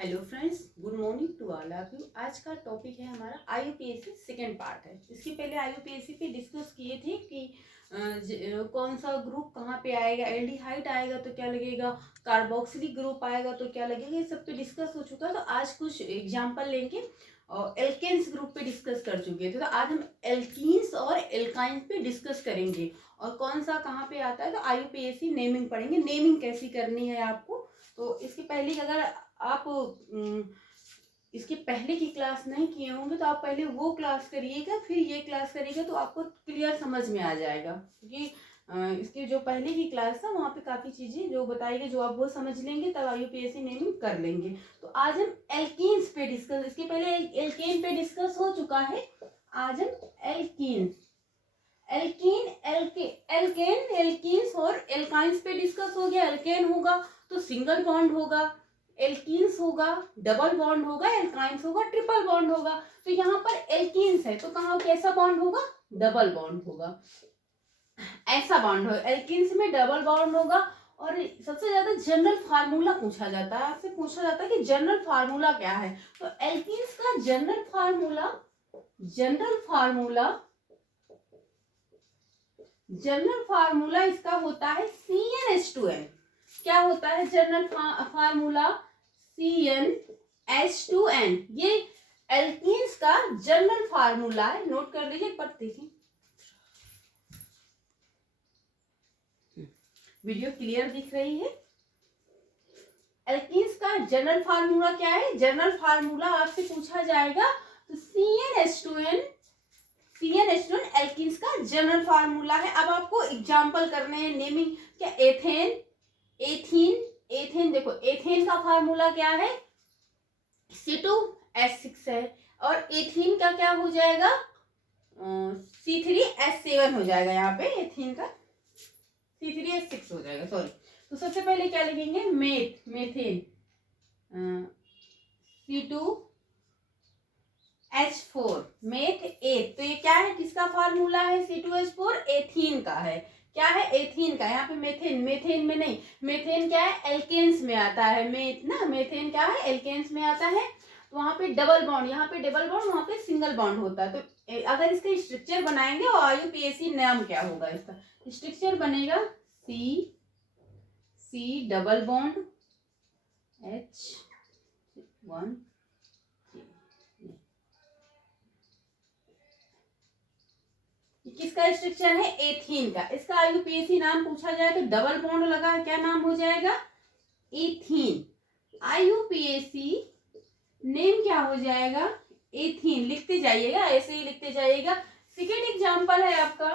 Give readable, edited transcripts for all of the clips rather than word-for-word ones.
Hello friends, good morning to all of you. आज का topic है हमारा आईयूपीएससी सेकेंड पार्ट है। इसके पहले आईयूपीएससी पे डिस्कस किए थे कि कौन सा ग्रुप कहाँ पे आएगा, एल्डिहाइड आएगा तो क्या लगेगा, कार्बोक्सिलिक ग्रुप आएगा तो क्या लगेगा, ये सब पे डिस्कस हो चुका है। तो आज कुछ एग्जाम्पल लेंगे और एल्केन्स ग्रुप पे डिस्कस कर चुके थे, तो आज हम एल्कीन्स और एल्काइंस पे डिस्कस करेंगे और कौन सा कहाँ पे आता है। तो आईयूपीएससी नेमिंग पढ़ेंगे, नेमिंग कैसी करनी है आपको। तो इसके पहले अगर आप इसके पहले की क्लास नहीं किए होंगे तो आप पहले वो क्लास करिएगा, फिर ये क्लास करिएगा, तो आपको क्लियर समझ में आ जाएगा। क्योंकि इसके जो पहले की क्लास था वहाँ पे काफ़ी चीज़ें जो बताएगी, जो आप वो समझ लेंगे तब आईयूपीएससी नेमिंग कर लेंगे। तो आज हम एल्कीन्स पे डिस्कस, इसके पहले एल्केन पे डिस्कस हो चुका है। आज हम एल्कीन एल्केन एल्कीन्स और एल्काइंस पे डिस्कस हो गया। एल्केन होगा तो सिंगल बॉन्ड होगा, एल्कीन्स होगा डबल बॉन्ड होगा, एल्काइंस होगा ट्रिपल बॉन्ड होगा। तो यहाँ पर एल्कीन्स है तो कहाँ कैसा बॉन्ड होगा, डबल बॉन्ड होगा, ऐसा बॉन्ड होगा। एल्कीन्स में डबल बॉन्ड होगा। और सबसे ज्यादा जनरल फार्मूला पूछा जाता है, आपसे पूछा जाता है कि जनरल फार्मूला क्या है। तो एल्कीन्स का जनरल फार्मूला इसका होता है CnH2n। क्या होता है जनरल फार्मूला? CnH2n। ये एल्कीन्स का जनरल फार्मूला है, नोट कर लीजिए। पर देखिए वीडियो क्लियर दिख रही है। एल्कीन्स का जनरल फार्मूला क्या है? जनरल फार्मूला आपसे पूछा जाएगा तो CnH2n एल्कीन्स का जनरल फार्मूला है। अब आपको एग्जांपल करने हैं, नेमिंग। क्या एथेन देखो, एथेन का फार्मूला क्या है? C2H6 है। और एथीन का क्या हो जाएगा? C3H7 हो जाएगा। यहाँ पे एथीन का C3H6 हो जाएगा, सॉरी। तो सबसे पहले क्या लिखेंगे? मेथेन C2H4 मेथ 8। तो ये क्या है, किसका फार्मूला है? C2H4 एथीन का है। क्या है? एथीन का। यहाँ पे मेथेन में नहीं, मेथेन क्या है? एल्केन्स में आता है। मेथेन क्या है? एल्केन्स में आता है। तो वहां पे डबल बॉन्ड, यहाँ पे डबल बॉन्ड, वहां पे सिंगल बॉन्ड होता है। तो अगर इसका स्ट्रक्चर बनाएंगे और आईयूपीएससी नाम क्या होगा इसका? स्ट्रक्चर बनेगा C डबल बॉन्ड H1। किसका स्ट्रक्चर है? एथीन का। इसका आईयूपीएससी नाम पूछा जाए तो डबल बॉन्ड लगा है, क्या नाम हो जाएगा? एथीन। आईयूपीएससी नेम क्या हो जाएगा? एथीन। लिखते जाइएगा, ऐसे ही लिखते जाइएगा। सेकेंड एग्जांपल है आपका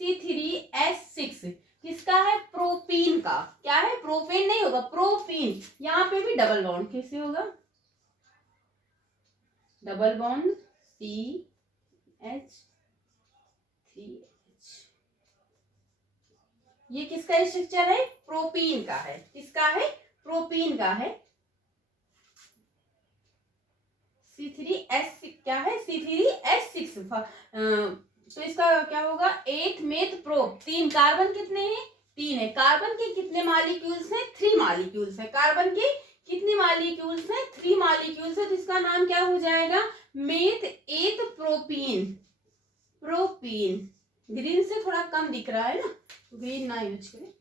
C3H6। किसका है? प्रोपीन का। क्या है? प्रोपेन नहीं होगा, प्रोपीन। यहाँ पे भी डबल बॉन्ड कैसे होगा? Double bond CH3H। ये किसका स्ट्रक्चर है? प्रोपीन का है। किसका है? प्रोपीन का है। C3H6 क्या है? C3H6। तो इसका क्या होगा? 8 मेथ प्रो। 3 कार्बन कितने हैं? 3 है। कार्बन के कितने मॉलिक्यूल्स हैं? 3 मॉलिक्यूल्स है। कार्बन के कितने मॉलिक्यूल्स हैं? 3 मॉलिक्यूल्स है। तो इसका नाम क्या हो जाएगा? Meth 8 propene. ग्रीन से थोड़ा कम दिख रहा है ना, ग्रीन ना यूज करें।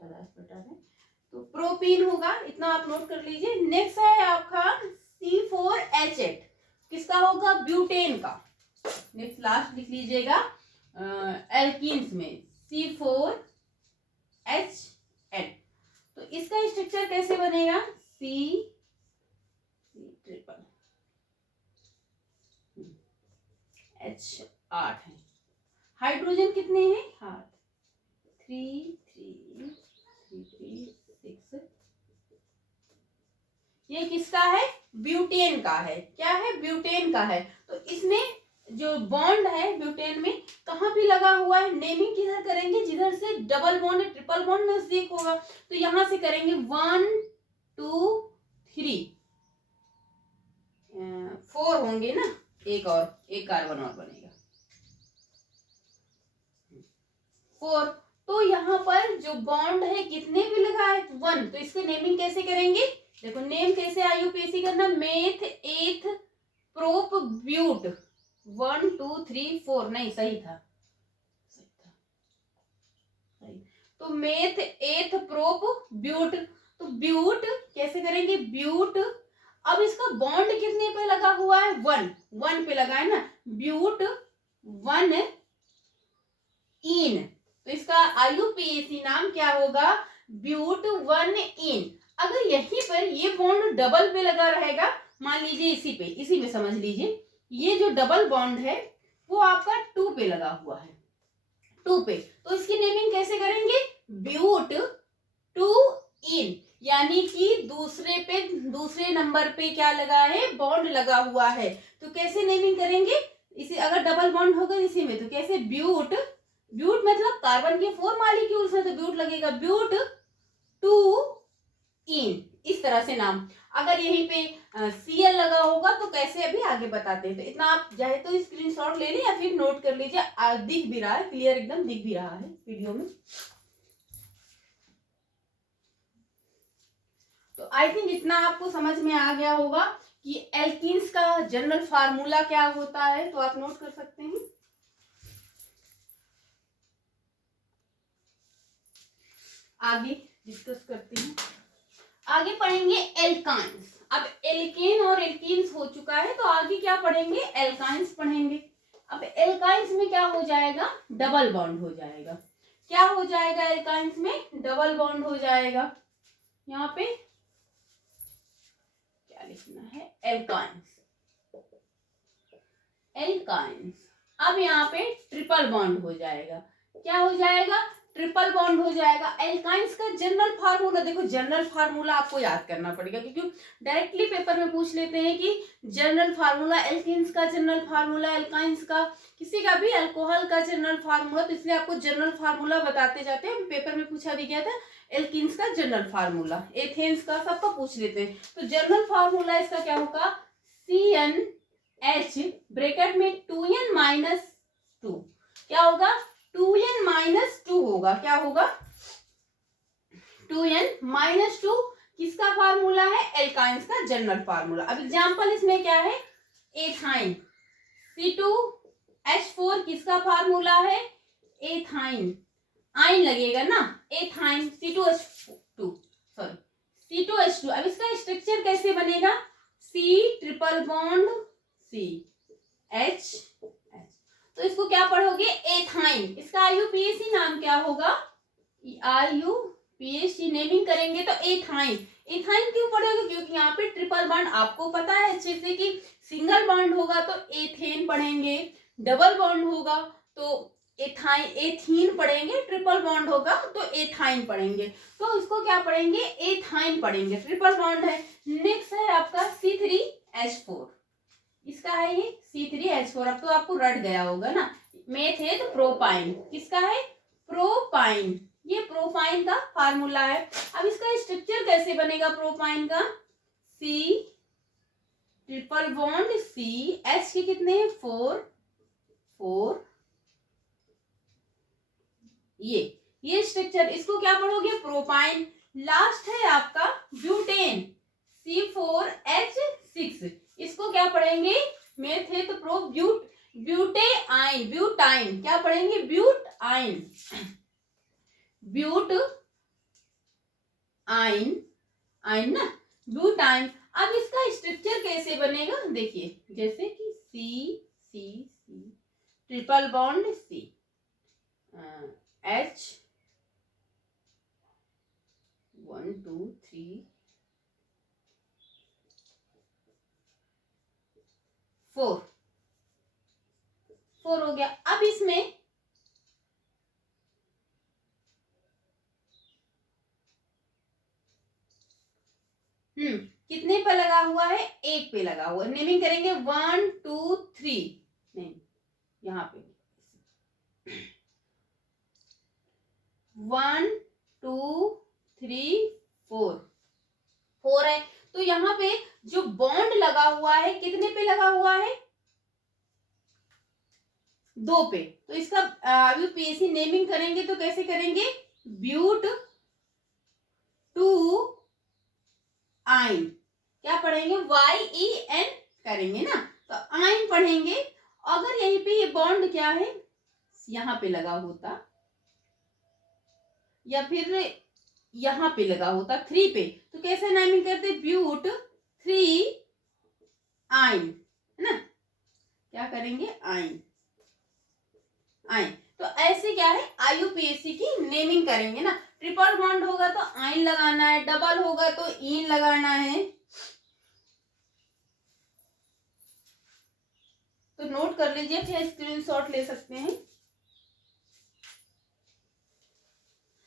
तो प्रोपीन होगा, इतना आप नोट कर लीजिए। नेक्स्ट है आपका C4H8। किसका होगा? ब्यूटेन का। नेक्स्ट लास्ट लिख लीजिएगा एल्कीन्स में C4H8। तो इसका स्ट्रक्चर कैसे बनेगा? C ट्रिपल H8 है। हाइड्रोजन कितने हैं? 3 3 3 6। ये किसका है? ब्यूटेन का है। क्या है? ब्यूटेन का है। तो इसमें जो बॉन्ड है ब्यूटेन में कहाँ पे लगा हुआ है? नेमिंग किधर करेंगे? जिधर से डबल बॉन्ड ट्रिपल बॉन्ड नजदीक होगा, तो यहां से करेंगे 1 2 3 4 होंगे ना, एक कार्बन और बनेगा 4। तो यहाँ पर जो बॉन्ड है कितने पे लगा है? 1। तो इसकी नेमिंग कैसे करेंगे? देखो नेम कैसे आईयूपीएसी करना, मेथ एथ प्रोप ब्यूट 1 2 3 4, नहीं सही था, सही। तो मेथ एथ प्रोप ब्यूट, तो ब्यूट कैसे करेंगे, ब्यूट। अब इसका बॉन्ड कितने पे लगा हुआ है, 1 1 पे लगा है ना, ब्यूट 1 इन, तो इसका आईयूपीएसी नाम क्या होगा, ब्यूट 1 इन। अगर यहीं पर ये बॉन्ड डबल पे लगा रहेगा, मान लीजिए इसी में समझ लीजिए, ये जो डबल बॉन्ड है वो आपका 2 पे लगा हुआ है, 2 पे, तो इसकी नेमिंग कैसे करेंगे, ब्यूट 2 इन, यानी कि दूसरे नंबर पे क्या लगा है, बॉन्ड लगा हुआ है, तो कैसे नेमिंग करेंगे इसे, अगर डबल बॉन्ड होगा इसी में तो कैसे, ब्यूट मतलब कार्बन के 4 मॉलिक्यूल्स है तो ब्यूट लगेगा, ब्यूट 2 इन, इस तरह से नाम। अगर यहीं पे Cl लगा होगा तो कैसे, अभी आगे बताते हैं। तो इतना आप चाहे तो स्क्रीनशॉट ले लें या फिर नोट कर लीजिए, दिख भी रहा है, क्लियर एकदम दिख भी रहा है वीडियो में। तो आई थिंक इतना आपको समझ में आ गया होगा कि एल्कीन्स का जनरल फार्मूला क्या होता है, तो आप नोट कर सकते हैं। आगे डिस्कस करते हैं, आगे पढ़ेंगे एल्काइंस। अब एल्केन और एल्कीन्स हो चुका है, तो आगे क्या पढ़ेंगे, एल्काइंस पढ़ेंगे। अब एल्काइंस में क्या हो जाएगा, डबल बॉन्ड हो जाएगा। क्या हो जाएगा एल्काइंस में, डबल बॉन्ड हो जाएगा। यहाँ पे क्या लिखना है, एल्काइंस, एल्काइंस। अब यहाँ पे ट्रिपल बॉन्ड हो जाएगा, क्या हो जाएगा, ट्रिपल बॉन्ड हो जाएगा। एल्काइंस का जनरल फार्मूला, देखो जनरल फार्मूला आपको याद करना पड़ेगा, क्योंकि डायरेक्टली पेपर में पूछ लेते हैं कि जनरल फार्मूला, एल्कीन्स का जनरल फार्मूला, एल्काइंस का, किसी का भी अल्कोहल का जनरल फार्मूला, तो इसलिए आपको जनरल फार्मूला बताते जाते हैं। पेपर में पूछा भी गया था एल्कीन्स का जनरल फार्मूला, एथेन्स का, सबका पूछ लेते हैं। तो जनरल फार्मूला इसका क्या होगा, CnH ब्रैकेट में 2n-2, क्या होगा, 2n-2 होगा, क्या होगा, 2n-2 किसका फार्मूला है, एल्काइंस का जनरल फार्मूला। अब एग्जांपल इसमें क्या है, एथाइन, C2H4 किसका फार्मूला है, एथाइन, आइन लगेगा ना, एथाइन C2H2, सॉरी C2H2। अब इसका स्ट्रक्चर कैसे बनेगा, C triple bond C H, तो इसको क्या पढ़ोगे, एथाइन। इसका आईयूपीएसी नाम क्या होगा, आईयूपीएसी नेमिंग करेंगे तो एथाइन। एथाइन क्यों पढ़ोगे, क्योंकि यहाँ पे ट्रिपल बॉन्ड आपको पता है अच्छे से कि सिंगल बॉन्ड होगा तो एथेन पढ़ेंगे, डबल बॉन्ड होगा तो एथीन पढ़ेंगे, ट्रिपल बॉन्ड होगा तो एथाइन पढ़ेंगे, तो इसको क्या पढ़ेंगे, एथाइन पढ़ेंगे, ट्रिपल बॉन्ड है। नेक्स्ट है आपका C3H4, इसका है ये C3H4, अब तो आपको रट गया होगा ना, मेथ है तो प्रोपाइन, किसका है, प्रोपाइन, ये प्रोपाइन का फार्मूला है। अब इसका स्ट्रक्चर कैसे बनेगा प्रोपाइन का, C triple bond C, H के कितने हैं 4, ये स्ट्रक्चर, इसको क्या पढ़ोगे, प्रोपाइन। लास्ट है आपका ब्यूटेन, C4H6, इसको क्या पढ़ेंगे, मेथ है तो प्रो ब्यूटेआइन, ब्यूटाइन, क्या पढ़ेंगे, ब्यूटाइन, आइन ना, ब्यूटाइन। अब इसका स्ट्रक्चर कैसे बनेगा, देखिए जैसे कि C triple bond C, H 1 2 3 4 हो गया। अब इसमें कितने पे लगा हुआ है, 1 पे लगा हुआ है। नेमिंग करेंगे 1 2 3, नहीं यहाँ पे 1 2 3 4 है, तो यहाँ पे जो बॉन्ड लगा हुआ है कितने पे लगा हुआ है, 2 पे। तो इसका आईयूपीएसी नेमिंग करेंगे तो कैसे करेंगे, ब्यूट 2 आइन, AEN करेंगे ना, तो आइन पढ़ेंगे। अगर यहीं पे ये बॉन्ड क्या है, यहाँ पे लगा होता या फिर यहाँ पे लगा होता 3 पे, तो कैसे नेमिंग करते, ब्यूट 3 आइन, है ना, क्या करेंगे, आइन। आइन तो ऐसे क्या है, IUPAC की नेमिंग करेंगे ना। ट्रिपल बॉन्ड होगा तो आइन लगाना है, डबल होगा तो इन लगाना है। तो नोट कर लीजिए, फिर स्क्रीनशॉट ले सकते हैं।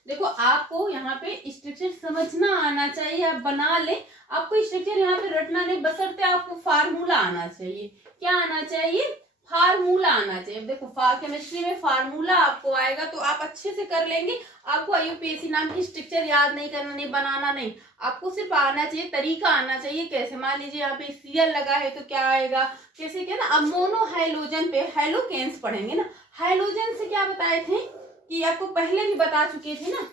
देखो आपको यहाँ पे स्ट्रक्चर समझना आना चाहिए, आप बना ले, आपको स्ट्रक्चर यहाँ पे रटना नहीं, बशर्ते आपको फार्मूला आना चाहिए। क्या आना चाहिए, फार्मूला आना चाहिए। देखो केमिस्ट्री में फार्मूला आपको आएगा तो आप अच्छे से कर लेंगे। आपको IUPAC नाम की स्ट्रक्चर याद नहीं करना, नहीं बनाना, नहीं, आपको सिर्फ आना चाहिए, तरीका आना चाहिए। कैसे, मान लीजिए यहाँ पे Cl लगा है तो क्या आएगा, कैसे क्या ना। अब मोनो हाइलोजन पे हाइलोकेन्स पढ़ेंगे ना। हाइलोजन से क्या बताए थे कि आपको पहले भी बता चुके थे ना,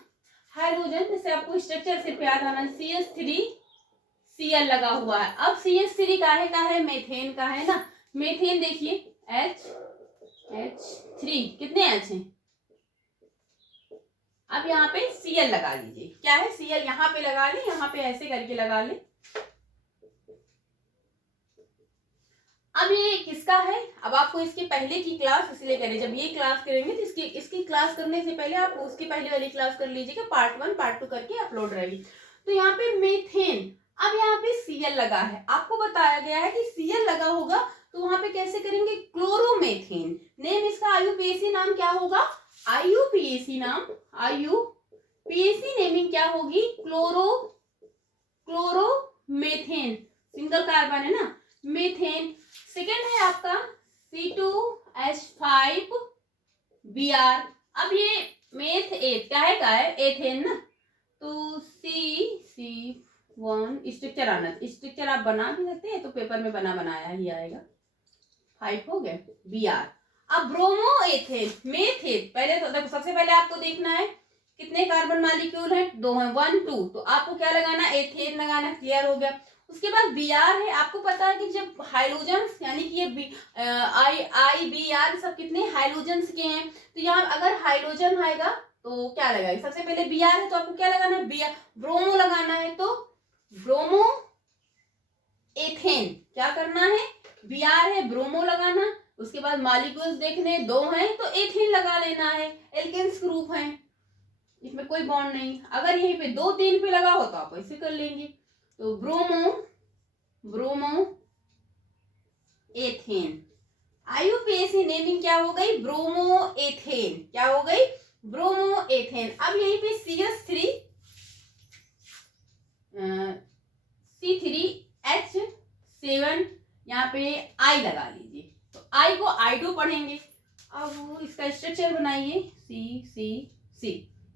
हाइड्रोजन जैसे आपको स्ट्रक्चर से याद आना, CH3Cl लगा हुआ है। अब CH3 काहे का है, मेथेन का है ना। मेथेन देखिए H3 कितने H हैं, अब यहाँ पे Cl लगा लीजिए। क्या है, Cl यहाँ पे लगा ले, यहाँ पे ऐसे करके लगा ले। अब ये किसका है, अब आपको इसके पहले की क्लास इसलिए करें, जब ये क्लास करेंगे तो इसकी क्लास करने से पहले आप उसकी पहले वाली क्लास कर लीजिएगा, पार्ट 1 पार्ट 2 करके अपलोड रहेगी। तो यहाँ पे मेथेन, अब यहाँ पे Cl लगा है, आपको बताया गया है कि Cl लगा होगा तो वहां पे कैसे करेंगे, क्लोरोमेथेन। नेम इसका IUPAC नाम क्या होगा, IUPAC नेमिंग क्या होगी, क्लोरोमेथेन, सिंगल कार्बन है ना, मेथेन। सेकेंड है आपका C2H5Br। अब ये मेथ एथ क्या है एथेन ना, तो C1 स्ट्रक्चर आना, स्ट्रक्चर आप बना भी सकते हैं, तो पेपर में बनाया ही आएगा। 5 हो गया, Br। अब ब्रोमो एथेन, मेथेन, पहले तो देखो सबसे पहले आपको देखना है कितने कार्बन मॉलिक्यूल हैं, 2 हैं, 1 2, तो आपको क्या लगाना, एथेन लगाना, क्लियर हो गया। उसके बाद Br है, आपको पता है कि जब हाइड्रोजन्स यानी कि ये IBr सब कितने हाइड्रोजन्स के हैं, तो यहाँ अगर हाइड्रोजन आएगा तो क्या लगाएगा, सबसे पहले Br है तो आपको क्या लगाना है, ब्रोमो लगाना है, तो ब्रोमो एथेन क्या करना है, Br है, ब्रोमो लगाना। उसके बाद मॉलिक्यूल्स देखने 2 हैं तो एथेन लगा लेना है, एल्केन्स ग्रुप है, इसमें कोई बॉन्ड नहीं। अगर यहीं पे 2 3 पे लगा हो तो आप ऐसे कर लेंगे, तो ब्रोमो एथेन। IUPAC नेमिंग क्या हो गई, ब्रोमो एथेन, क्या हो गई, ब्रोमो एथेन। अब यहीं पे C3H7 यहाँ पे I लगा लीजिए, तो I को I2 पढ़ेंगे। अब इसका स्ट्रक्चर बनाइए, C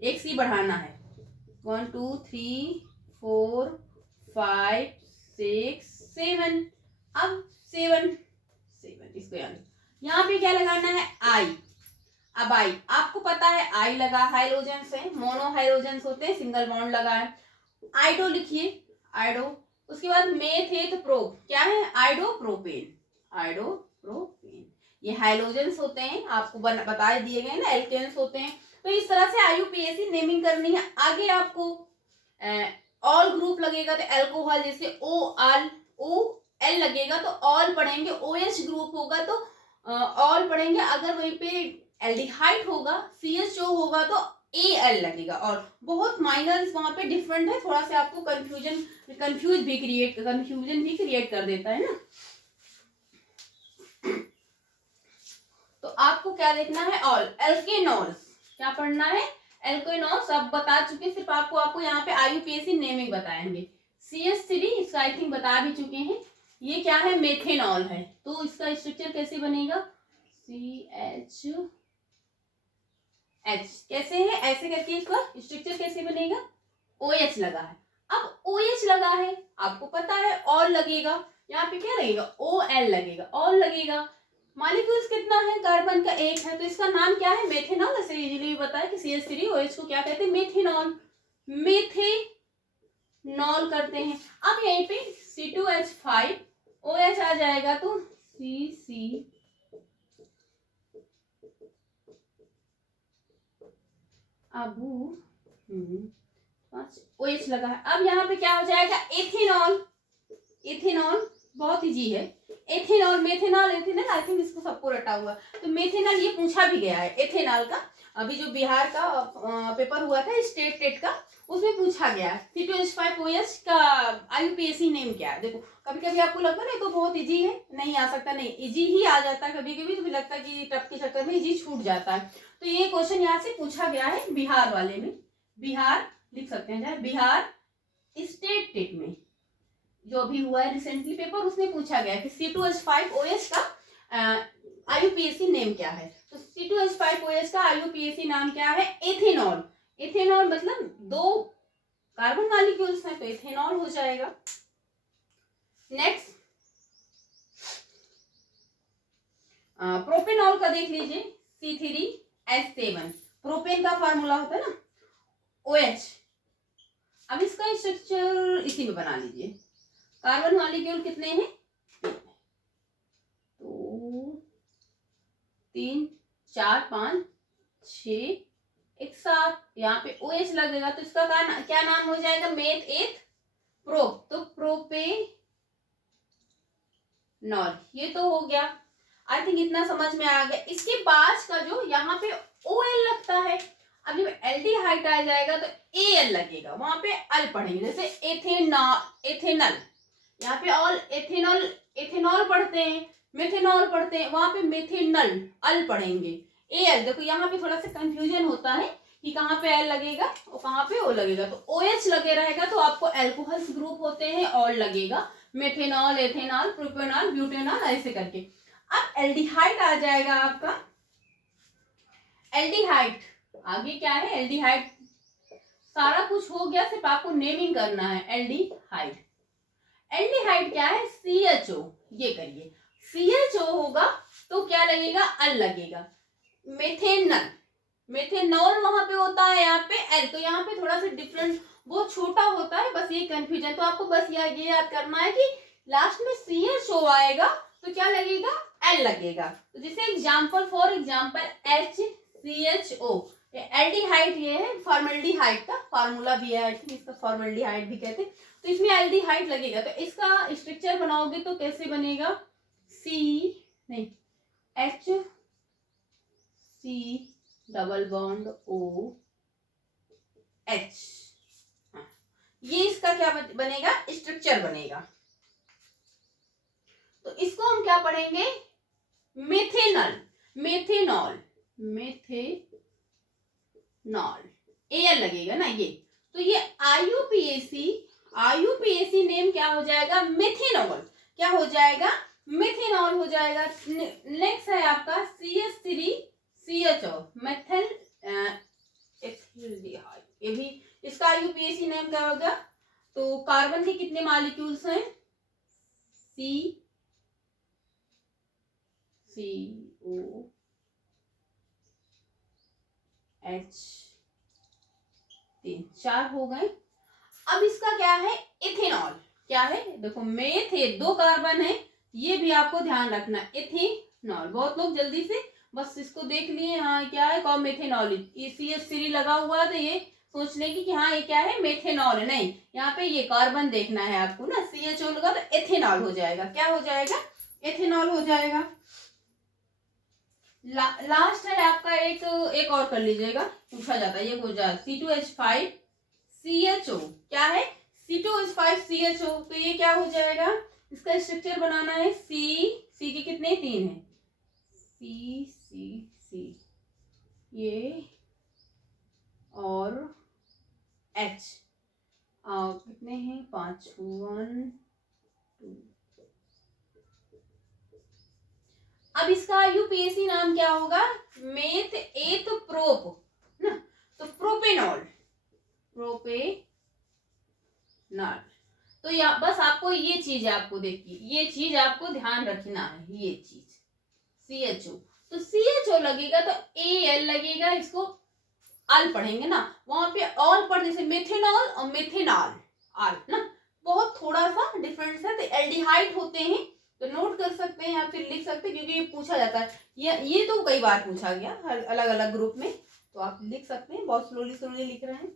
एक C बढ़ाना है, 1 2 3 4 5 6 7, अब 7 इसको यहाँ पे क्या लगाना है, I। अब I आपको पता है I लगा, हाइड्रोजन्स है, मोनो हाइड्रोजन्स होते हैं, सिंगल बॉन्ड लगा है, आइडो लिखिए, आइडो। उसके बाद मेथेट प्रो, क्या है, आइडोप्रोपेन, ये हाइड्रोजन्स होते हैं, आपको बताए दिए गए ना, एल्केन्स होते हैं। तो इस तरह से IUPAC नेमिंग करनी है। आगे आपको ऑल ग्रुप लगेगा तो अल्कोहल, जैसे OL लगेगा तो ऑल पढ़ेंगे, OH ग्रुप होगा तो ऑल पढ़ेंगे। अगर वहीं पे एल्डिहाइड होगा, CH जो होगा तो AL लगेगा। और बहुत माइनर वहां पे डिफरेंट है, थोड़ा सा आपको कंफ्यूजन भी क्रिएट कर देता है ना। तो आपको क्या देखना है, ऑल एल्केनॉल्स, क्या पढ़ना है, एल्केनॉल्स। अब बता चुके, सिर्फ आपको यहाँ पे IUPAC नेमिंग बताएंगे। CH3 इसका आई थिंक बता भी चुके हैं, ये क्या है, मेथेनॉल है, तो इसका स्ट्रक्चर कैसे बनेगा, CH कैसे है, ऐसे करके इसका स्ट्रक्चर कैसे बनेगा, OH लगा है। अब OH लगा है, आपको पता है ऑल लगेगा, यहाँ पे क्या लगेगा, OL लगेगा, ऑल लगेगा। मॉलिक्यूल्स कितना है, कार्बन का 1 है, तो इसका नाम क्या है, मेथेनॉल। ऐसे इजीली बताया कि CH3OH को क्या कहते हैं, मेथेनॉल करते हैं। अब यहीं पे C2H5 OH आ जाएगा तो CC अबू OH लगा है। अब यहाँ पे क्या हो जाएगा, एथेनॉल। एथेनॉल बहुत इजी है, ethanol, methanol, ethanol, I think इसको सबको रटा हुआ। तो मेथेनॉल ये पूछा भी गया है एथेनॉल का, अभी जो बिहार का पेपर हुआ था स्टेट टेट का, उसमें पूछा गया है C2H5OH का IUPAC नेम क्या है। देखो कभी कभी आपको लगता है ना तो बहुत इजी है, नहीं आ सकता, नहीं इजी ही आ जाता है कभी कभी, तो भी लगता है कि टफ के चक्कर में इजी छूट जाता है। तो ये क्वेश्चन यहाँ से पूछा गया है बिहार वाले में, बिहार लिख सकते हैं चाहे, बिहार स्टेट टेट में जो भी हुआ है रिसेंटली पेपर, उसमें पूछा गया कि C2H5OH का IUPAC नेम क्या है। तो C2H5OH का IUPAC नाम क्या है, एथेनॉल। एथेनॉल मतलब 2 कार्बन मॉलिक्यूल्स हैं तो एथेनॉल हो जाएगा। नेक्स्ट प्रोपेनॉल का देख लीजिए, C3H7, प्रोपेन का फार्मूला होता है ना OH। अब इसका स्ट्रक्चर इसी में बना लीजिए, कार्बन मॉलिक्यूल कितने हैं, 2 3 4 5 6 1 7, यहाँ पे OH लगेगा तो इसका क्या नाम हो जाएगा, मेथ एथ प्रोप, तो प्रोपेनॉल। ये तो हो गया, आई थिंक इतना समझ में आ गया। इसके बाद का जो यहाँ पे OL लगता है, अब जब एल्डिहाइड आ जाएगा तो AL लगेगा, वहां पे अल पढ़ेंगे, जैसे एथेनॉल, एथेनल, यहाँ पे ऑल एथेनॉल, एथेनॉल पढ़ते हैं, मेथेनॉल पढ़ते हैं, वहां पे मेथेनल अल पढ़ेंगे। AL देखो यहाँ पे थोड़ा सा कंफ्यूजन होता है कि कहाँ पे L लगेगा और कहाँ पे O लगेगा, तो OH लगे रहेगा तो आपको एल्कोहल्स ग्रुप होते हैं, ऑल लगेगा, मेथेनॉल, एथेनॉल, प्रोपेनॉल, ब्यूटेनॉल, ऐसे करके। अब एल्डिहाइड आ जाएगा आपका, एल्डिहाइड आगे क्या है, एल्डिहाइड सारा कुछ हो गया, सिर्फ आपको नेमिंग करना है। एल्डिहाइड, एल्डिहाइड क्या है, CHO, ये करिए CHO होगा तो क्या लगेगा, अल लगेगा। मेथेनल, मेथेनॉल वहां पे होता है, यहाँ पे एल, तो यहाँ पे थोड़ा सा डिफरेंट, वो छोटा होता है, बस ये कंफ्यूजन। तो आपको बस ये याद करना है कि लास्ट में CHO आएगा तो क्या लगेगा, एल लगेगा। तो जैसे example, for example HCHO, aldehyde ये है, फॉर्मल्डिहाइड का फार्मूला भी है, आई थिंक इसका फॉर्मल्डिहाइड भी कहते हैं, तो इसमें एल्डिहाइड लगेगा। तो इसका स्ट्रक्चर बनाओगे तो कैसे बनेगा, HC डबल बॉन्ड OH, ये इसका क्या बनेगा, स्ट्रक्चर बनेगा। तो इसको हम क्या पढ़ेंगे, मेथेनल, मेथेनॉल, मेथेनॉल, AL लगेगा ना ये, तो ये IUPAC नेम क्या हो जाएगा, मेथेनॉल, क्या हो जाएगा, मेथेनॉल हो जाएगा। नेक्स्ट है आपका CH3CHO, मेथिल एथिल्डिहाइड, ये भी इसका IUPAC नेम क्या होगा, तो कार्बन के कितने मॉलिक्यूल्स हैं, COH 4 हो गए। अब इसका क्या है, इथेनॉल, क्या है, देखो मेथ है, 2 कार्बन है, ये भी आपको ध्यान रखना, इथेनॉल। बहुत लोग जल्दी से बस इसको देख लिए, हाँ क्या है, कौन, मेथेनॉल, ये CH3 लगा हुआ है तो ये सोच लेंगे कि हाँ ये क्या है, मेथेनॉल है, नहीं, यहाँ पे ये कार्बन देखना है आपको ना, CHO लगा तो एथेनॉल हो जाएगा, क्या हो जाएगा, एथेनॉल हो जाएगा। लास्ट है आपका एक और कर लीजिएगा, पूछा जाता है, ये हो जाए C2H5CHO, क्या है, C2H5CHO, तो ये क्या हो जाएगा, इसका स्ट्रक्चर बनाना है, C के कितने, 3 है, C ये और H कितने हैं, 5, 1 2। अब इसका IUPAC नाम क्या होगा, मेथ एथ प्रोप ना, तो प्रोपेनॉल, प्रोपेनॉल। तो या बस आपको ये चीज आपको देखिए, ये चीज आपको ध्यान रखना है, ये चीज CHO, तो CHO लगेगा तो AL लगेगा, इसको अल पढ़ेंगे ना, वहां पे ऑल पढ़, जैसे मेथेनॉल और मेथेनॉल, आल ना, बहुत थोड़ा सा डिफरेंस है। तो एल्डिहाइड होते हैं तो नोट कर सकते हैं या फिर लिख सकते हैं, क्योंकि ये पूछा जाता है, ये तो कई बार पूछा गया हर अलग अलग ग्रुप में, तो आप लिख सकते हैं। बहुत स्लोली स्लोली लिख रहे हैं।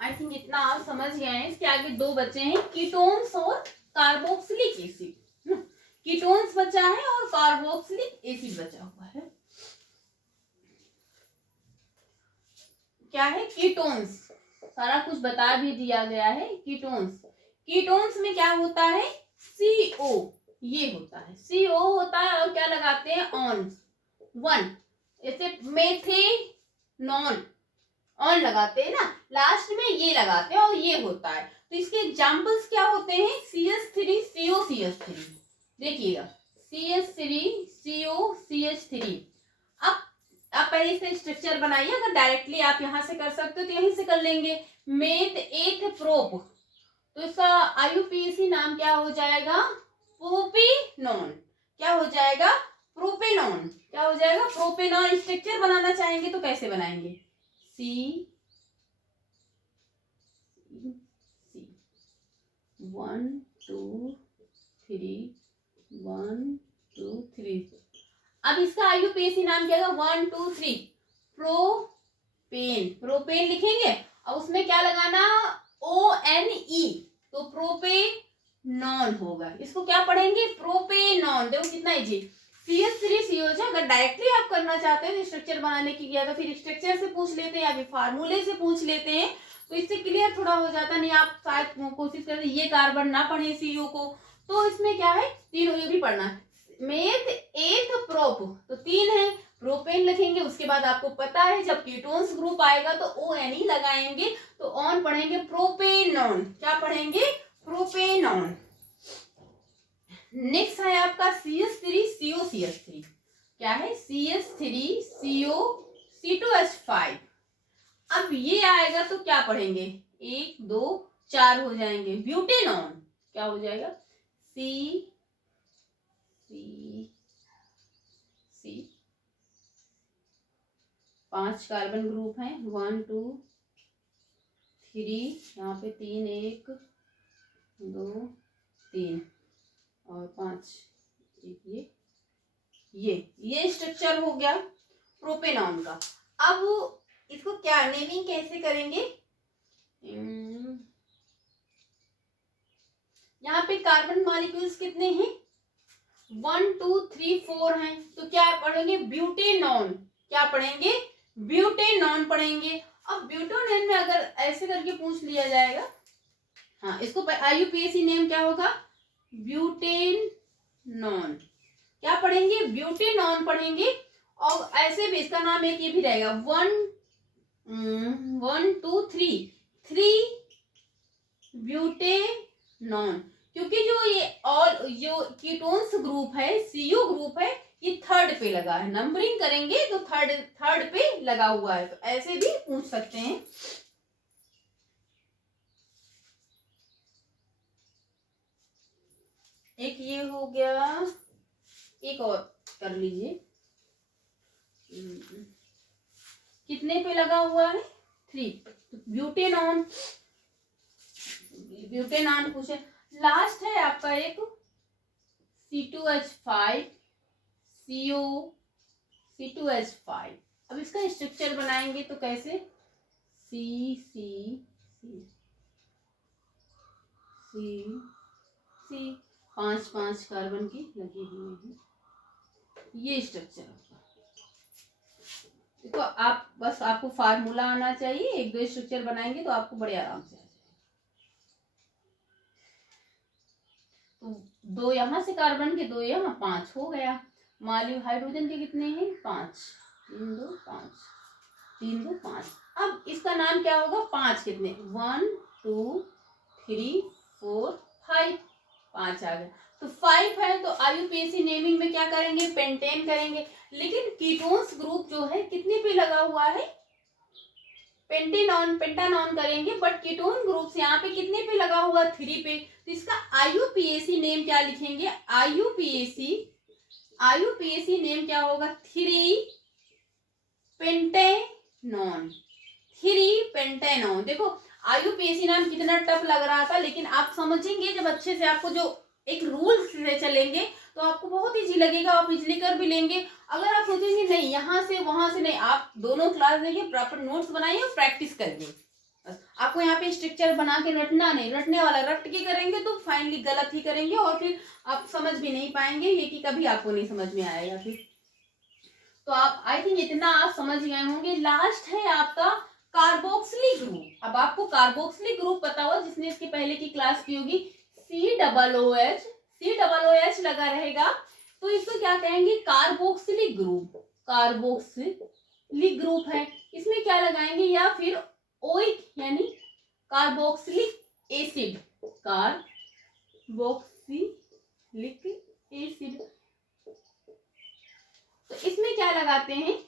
आई थिंक इतना आप समझ गए हैं। इसके आगे दो बचे हैं, कीटोन्स और कार्बोक्सिलिक एसिड। कीटोन्स बचा है और कार्बोक्सिलिक एसिड बचा हुआ है। क्या है? कीटोन्स, सारा कुछ बता भी दिया गया है। कीटोन्स, कीटोन्स में क्या होता है? CO, ये होता है, CO होता है, और क्या लगाते हैं? ऑन, वन, जैसे मेथेनॉन, ऑन लगाते हैं ना, लास्ट में ये लगाते हैं और ये होता है। तो इसके एग्जांपल्स क्या होते हैं? CH3COCH3, देखिएगा, CH3COCH3। अब आप पहले इसका स्ट्रक्चर बनाइए। अगर डायरेक्टली आप यहां से कर सकते हो तो यहीं से कर लेंगे। मेथ एथ प्रोप, तो इसका IUPAC नाम क्या हो जाएगा? प्रोपेनॉन। क्या हो जाएगा? प्रोपेनॉन। क्या हो जाएगा? प्रोपेनॉन। स्ट्रक्चर बनाना चाहेंगे तो कैसे बनाएंगे? C 1 2 3 1 2 3। अब इसका IUPAC नाम क्या होगा? 1 2 3 प्रोपेन। प्रोपेन लिखेंगे और उसमें क्या लगाना? ONE, तो प्रोपेनॉन होगा। इसको क्या पढ़ेंगे? प्रोपेनॉन। देखो कितना इजी। CH3CO, अगर डायरेक्टली आप करना चाहते हैं स्ट्रक्चर बनाने की किया तो फिर स्ट्रक्चर से पूछ लेते हैं या फिर फार्मूले से पूछ लेते हैं, तो इससे क्लियर थोड़ा हो जाता। नहीं आप शायद कोशिश करते ये कार्बन ना पढ़े CO को, तो इसमें क्या है? तीनों ये भी पढ़ना है। मेथ एथ प्रोप, तो 3 है, प्रोपेन लिखेंगे। उसके बाद आपको पता है जब कीटोन्स ग्रुप आएगा तो ONE लगाएंगे, तो ऑन पढ़ेंगे प्रोपेनॉन। क्या पढ़ेंगे? प्रोपेनॉन। नेक्स्ट है आपका CH3COCH3। क्या है? CH3CO C2H5। अब ये आएगा तो क्या पढ़ेंगे? 1 2 4 हो जाएंगे, ब्यूटेनॉन। क्या हो जाएगा? C 5 कार्बन ग्रुप हैं, 1 2 3, यहाँ पे 3 1 2 3 और 5, ये स्ट्रक्चर हो गया प्रोपेनॉन का। अब इसको क्या नेमिंग कैसे करेंगे? यहाँ पे कार्बन मॉलिक्यूल्स कितने हैं? 1 2 3 4 हैं, तो क्या पढ़ेंगे? ब्यूटेनॉन। क्या पढ़ेंगे? ब्यूटेनॉन पढ़ेंगे। अब ब्यूटेनॉन में अगर ऐसे करके पूछ लिया जाएगा, हाँ, इसको IUPAC नेम क्या होगा? ब्यूटेनॉन। क्या पढ़ेंगे? ब्यूटेनॉन पढ़ेंगे। और ऐसे भी इसका नाम एक ये भी रहेगा, 1 2 3 ब्यूटेनॉन, क्योंकि जो ये ऑल जो कीटोन्स ग्रुप है, CO ग्रुप है, ये थर्ड पे लगा है। नंबरिंग करेंगे तो थर्ड पे लगा हुआ है, तो ऐसे भी पूछ सकते हैं। एक ये हो गया, एक और कर लीजिए। कितने पे लगा हुआ है? 3। ब्यूटेनॉन, ब्यूटेनॉन पूछे। लास्ट है आपका एक C2H5 CO C2H5। अब इसका स्ट्रक्चर बनाएंगे तो कैसे? C C C C C 5 carbon की लगी हुई है, ये स्ट्रक्चर। तो आप बस आपको फार्मूला आना चाहिए, 1 2 स्ट्रक्चर बनाएंगे तो आपको बड़े आराम से आ जाएगा। तो 2 यहाँ से कार्बन के, 2 यहाँ, 5 हो गया। माली हाइड्रोजन के कितने हैं? 5, 3 2 5, 3 2 5। अब इसका नाम क्या होगा? 5 कितने? 1 2 3 4 5, 5 आ गया। तो 5 है तो IUPAC नेमिंग में क्या करेंगे? पेंटेन करेंगे। लेकिन कीटोन्स ग्रुप जो है कितने पे लगा हुआ है? पेंटानॉन करेंगे, बट कीटोन ग्रुप्स यहाँ पे कितने पे लगा हुआ? 3 पे। तो इसका IUPAC नेम क्या लिखेंगे? IUPAC नेम क्या होगा? 3 पेंटेनॉन। 3 पेंटेनॉन। देखो IUPAC नाम कितना टफ लग रहा था, लेकिन आप समझेंगे जब अच्छे से, आपको जो एक रूल से चलेंगे तो आपको बहुत इजी लगेगा, आप इजीली कर भी लेंगे। अगर आप सोचेंगे नहीं यहाँ से वहां से नहीं, आप दोनों क्लास देखिए, प्रॉपर नोट्स बनाइए और प्रैक्टिस करिए। आपको यहाँ पे स्ट्रक्चर बना के रटना नहीं, रटने वाला रट के करेंगे तो फाइनली गलत ही करेंगे और फिर आप समझ भी नहीं पाएंगे, ये कि कभी आपको नहीं समझ में आएगा फिर। तो आप आई थिंक इतना आप समझ गए होंगे। लास्ट है आपका कार्बोक्सिलिक ग्रुप। अब आपको कार्बोक्सिलिक ग्रुप पता हुआ, जिसने इसकी पहले की क्लास की होगी, COOH लगा रहेगा, तो इसको क्या कहेंगे, कार्बोक्सिलिक ग्रुप। कार्बोक्सिलिक ग्रुप है, इसमें क्या लगाएंगे, या फिर ओइक यानी कार्बोक्सिलिक एसिड, कार्बोक्सिलिक एसिड। तो इसमें क्या लगाते हैं,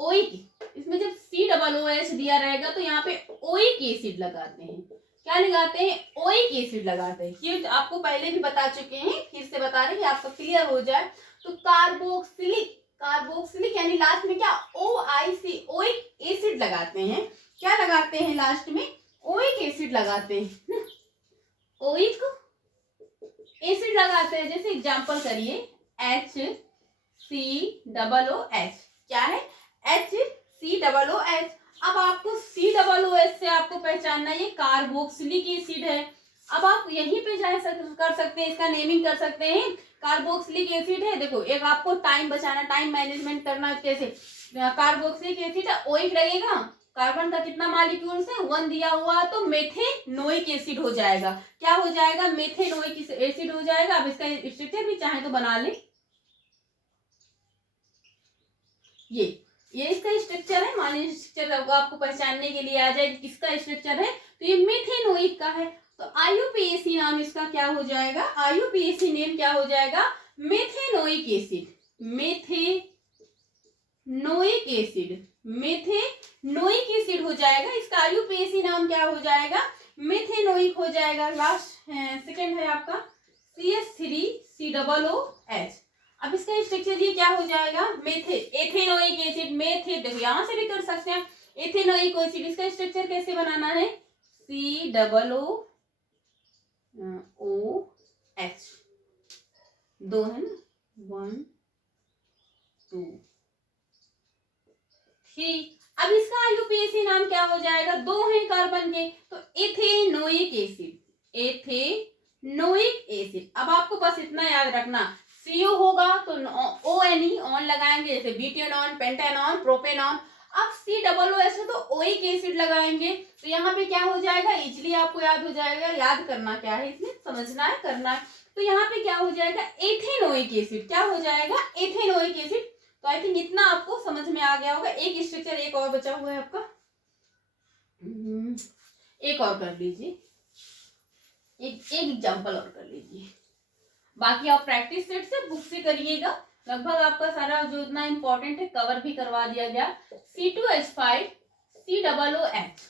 ओइक। इसमें जब COOH दिया रहेगा तो यहाँ पे ओइक एसिड लगाते हैं। क्या लगाते हैं, ओइक एसिड लगाते हैं। ये आपको पहले भी बता चुके हैं, फिर से बता रहे हैं कि आपका क्लियर हो जाए। तो कार्बोक्सिलिक यानी लास्ट में क्या, OIC, ओइक एसिड लगाते हैं। क्या लगाते हैं लास्ट में, ओइक एसिड लगाते हैं, ओइक एसिड लगाते हैं। जैसे एग्जांपल करिए, HCOOH, क्या है, HCOOH। अब आपको COOH से आपको पहचानना है, ये कार्बोक्सिलिक एसिड है। अब आप यहीं पे जा कर सकते हैं, इसका नेमिंग कर सकते हैं, कार्बोक्सिलिक एसिड है। देखो एक आपको टाइम बचाना, टाइम मैनेजमेंट करना, कैसे, कार्बोक्सिलिक एसिड है, ओइक लगेगा, कार्बन का कितना मॉलिक्यूल्स है, 1 दिया हुआ, तो मेथेनोइक एसिड हो जाएगा। क्या हो जाएगा, मेथेनोइक एसिड हो जाएगा। अब इसका स्ट्रक्चर भी चाहे तो बना ले, ये इसका स्ट्रक्चर है। मान लीजिए स्ट्रक्चर आपको पहचानने के लिए आ जाए किसका स्ट्रक्चर है, तो ये मेथेनोइक का है। तो IUPAC नाम इसका क्या हो जाएगा, IUPAC नेम क्या हो जाएगा, methanoic acid, methanoic acid, methanoic acid हो जाएगा। इसका IUPAC नाम क्या हो जाएगा, मेथेनोइक हो जाएगा। लास्ट सेकंड है आपका CH3COOH। अब इसका स्ट्रक्चर ये क्या हो जाएगा, एथेनोइक एसिड, देखो यहां से भी कर सकते हैं, एथेनोइक एसिड। इसका स्ट्रक्चर कैसे बनाना है, COOH, दो है ना, 1 2 3। अब इसका IUPAC नाम क्या हो जाएगा, 2 हैं कार्बन के, तो एथेनोइक एसिड, एथेनोइक एसिड। अब आपको बस इतना याद रखना, CO होगा तो ONE, ऑन लगाएंगे, जैसे ब्यूटेनॉन, पेंटेनॉन, प्रोपेनॉन। अब COOH है तो ओइक एसिड लगाएंगे, तो यहाँ पे क्या हो जाएगा, इजिली आपको याद हो जाएगा। याद करना क्या है, इसमें समझना है, करना है। तो यहाँ पे क्या हो जाएगा, एथेनोइक एसिड। क्या हो जाएगा, एथेनोइक एसिड। तो आई थिंक इतना आपको समझ में आ गया होगा। एक स्ट्रक्चर एक और बचा हुआ है आपका, एक और कर लीजिए, एक एग्जाम्पल और कर लीजिए। बाकी आप प्रैक्टिस सेट से बुक से करिएगा, लगभग आपका सारा जो इतना इंपॉर्टेंट है कवर भी करवा दिया गया। C2H5 COOH।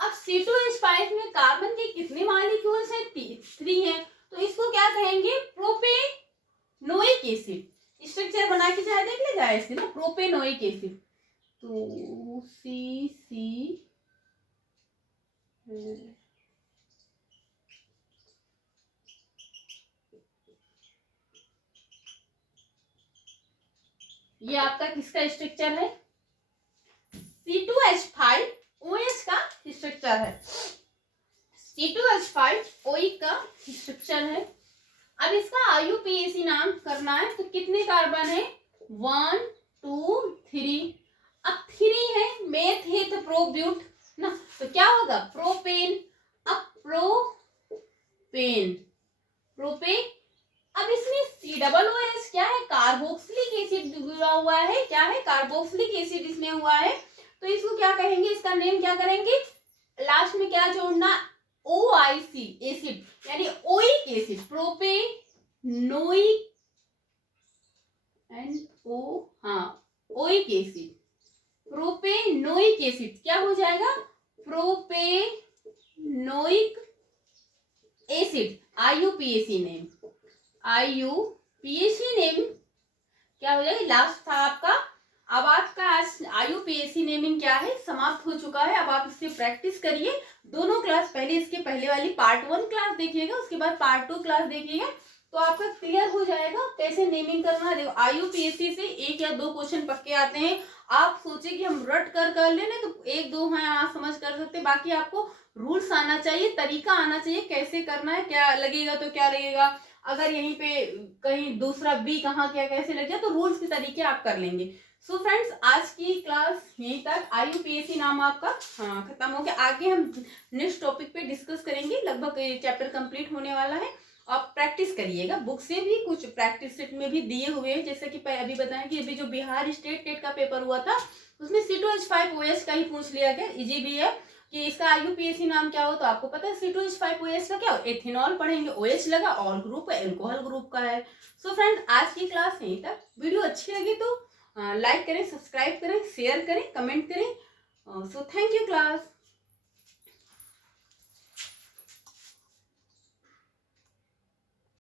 अब C2H5 में कार्बन के कितने मॉलिक्यूल्स हैं, 3 हैं, तो इसको क्या कहेंगे, प्रोपेनोइक एसिड। स्ट्रक्चर बना के जाए देख ले जाए इसके ना, प्रोपेनोइक एसिड। तो CC ये आपका किसका स्ट्रक्चर है, C2H5OH का स्ट्रक्चर है, C2H5OH का स्ट्रक्चर है। अब इसका IUPAC नाम करना है, तो कितने कार्बन है, 1 2 3। अब 3 है, मेथ है तो प्रोब्यूट ना, तो क्या होगा, प्रोपेन। अब प्रोपेन, अब इसमें COOH क्या है, कार्बोक्सिलिक एसिड जुड़ा हुआ है, क्या है, कार्बोक्सिलिक एसिड इसमें हुआ है। तो इसको क्या कहेंगे, इसका नेम क्या करेंगे, लास्ट में क्या जोड़ना, OIC एसिड यानी oic acid, propanoic oic acid, propanoic acid क्या हो जाएगा, प्रोपेनोइक एसिड। IUPAC नेम क्या हो जाएगा, लास्ट था आपका अब आपका आज IUPAC नेमिंग क्या है समाप्त हो चुका है। अब आप इससे प्रैक्टिस करिए दोनों क्लास, पहले इसके पहले वाली पार्ट 1 क्लास देखिएगा, उसके बाद पार्ट 2 क्लास देखिएगा, तो आपका क्लियर हो जाएगा कैसे नेमिंग करना है। देखो IUPAC से 1 या 2 क्वेश्चन पक्के आते हैं। आप सोचे कि हम रट कर लेने तो 1-2 हैं आप समझ कर सकते, बाकी आपको रूल्स आना चाहिए, तरीका आना चाहिए कैसे करना है, क्या लगेगा तो क्या लगेगा, अगर यहीं पे कहीं दूसरा बी कहाँ क्या कैसे लग जाए, तो रूल्स के तरीके आप कर लेंगे। सो फ्रेंड्स, आज की क्लास यहीं तक। IUPAC नाम आपका खत्म हो गया। आगे हम नेक्स्ट टॉपिक पे डिस्कस करेंगे, लगभग चैप्टर कंप्लीट होने वाला है। आप प्रैक्टिस करिएगा, बुक से भी कुछ प्रैक्टिस सेट में भी दिए हुए हैं, जैसे कि अभी बताएं कि अभी जो बिहार स्टेट टेट का पेपर हुआ था उसमें C2H5OH का ही पूछ लिया गया। इजी भी है कि इसका IUPAC नाम क्या हो, तो आपको पता है C2H5OH का क्या हो, एथेनॉल पढ़ेंगे, OH लगा, ऑल ग्रुप है, एल्कोहल ग्रुप का है। सो फ्रेंड, आज की क्लास यहीं तक। वीडियो अच्छी लगी तो लाइक करें, सब्सक्राइब करें, शेयर करें, कमेंट करें। So thank you class.